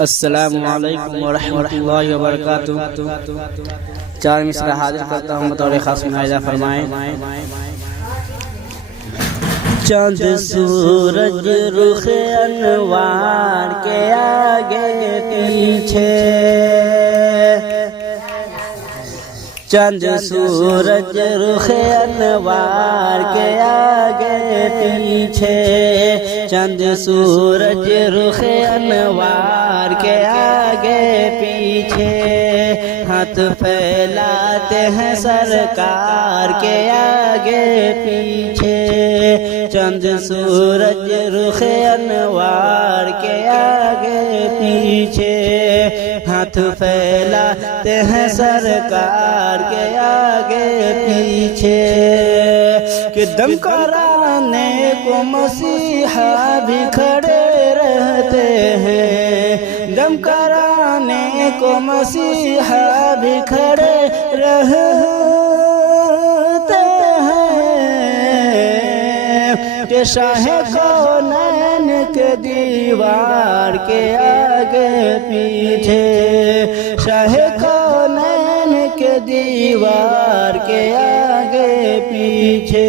السلام علیکم ورحمۃ اللہ وبرکاتہ۔ چار مصرع حاضر کرتا ہوں بطور خاص مناظرہ فرمائیں۔ چاند سورج رخ انوار کے آگے پیچھے، چاند سورج رخ انوار کے آگے پیچھے، چاند سورج رخ انوار کے آگے پیچھے، ہاتھ پھیلاتے ہیں سرکار کے آگے پیچھے، چاند سورج رخ انوار کے آگے پیچھے، ہاتھ پھیلاتے ہیں سرکار کے آگے پیچھے، کہ دم کرانے کو مسیحا بھی کھڑے رہتے ہیں، دم کرانے کو مسیحا بھی کھڑے رہتے ہیں، کہ شاہ کونین کے دیوار کے آگے پیچھے، شاہ کونین کے دیوار کے آگے پیچھے،